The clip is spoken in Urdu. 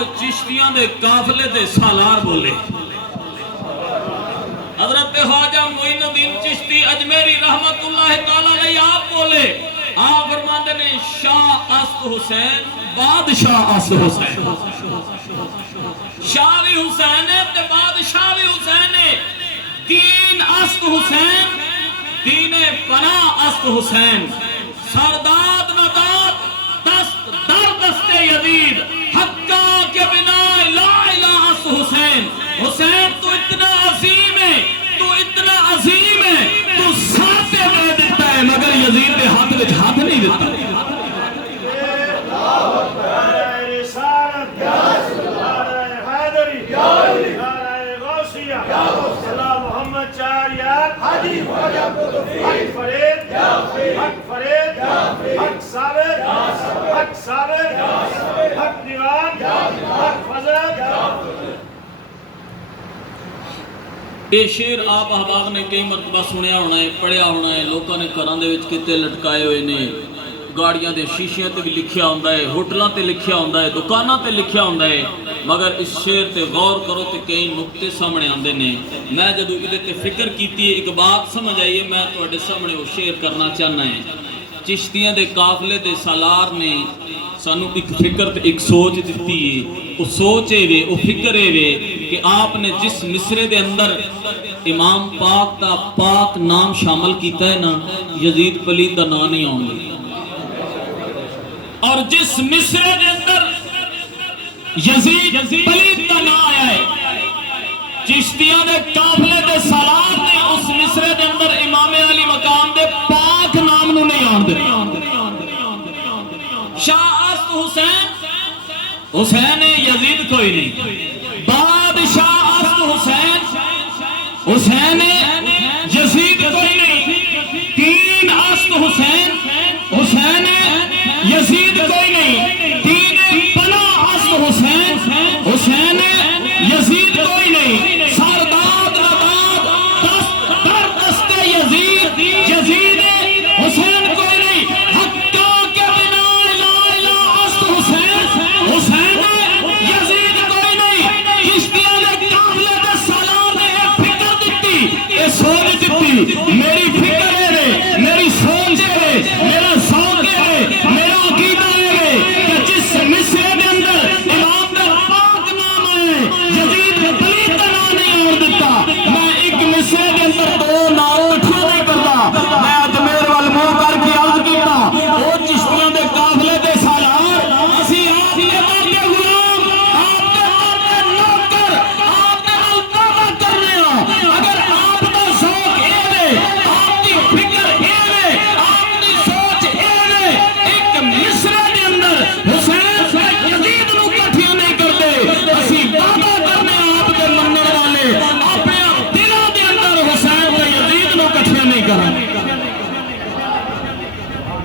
اور چشتیاں دے قافلے دے سالار بولے۔ حضرت خواجہ معین الدین چشتی اجمیری رحمت اللہ تعالیٰ علیہ آپ بولے، آپ فرماتے نے شاہ است حسین بادشاہ است حسین، شاہ بھی حسین ہے تے بادشاہ بھی حسین ہے، دین است حسین دین پناہ است حسین، سرداد نداد دست در دست یزید حقا کے بنا لا الہ است حسین۔ حسین تو اتنا عظیم ہے، تو اتنا عظیم ہے، تو ساتے میں دیتا ہے مگر یزید نے ہاتھ میں ہاتھ نہیں دیتا۔ محمد چاریات حق فرید حق ثابت حق دیوان حق فضل۔ یہ شعر آپ احباب نے کئی مرتبہ سنیا ہونا ہے، پڑھیا ہونا ہے، لوگوں نے گھراں دے وچ کتے لٹکائے ہوئے نے، گاڑیاں دے شیشیاں تے بھی لکھیا ہوندا ہے، ہوٹلاں تے لکھیا ہوندا ہے، دکاناں تے لکھیا ہوندا ہے، مگر اس شعر تے غور کرو تے کئی نقطے سامنے آندے نے۔ میں جدوں ادھے تے فکر کیتی ہے، ایک بات سمجھ آئی ہے، میں تواڈے سامنے وہ شعر کرنا چاہنا ہے۔ چشتیاں دے قافلے دے سالار نے سانو ایک فکر تے ایک سوچ دیتی ہے، وہ سوچ ہے وے، وہ فکر ہے وے کہ آپ نے جس مصرے دے اندر امام پاک دا پاک نام شامل کیتا ہے نا، یزید پلید دا نام نہیں آؤں گے، اور جس مصرے دے اندر یزید پلید دا نام آیا ہے، چشتیاں دے قافلے دے سالار نے اس مصرے دے اندر امام علی مقام دے پاک نام نو نہیں آن دے۔ شاہ است حسین حسین یزید کوئی نہیں، بادشاہ است حسین حسین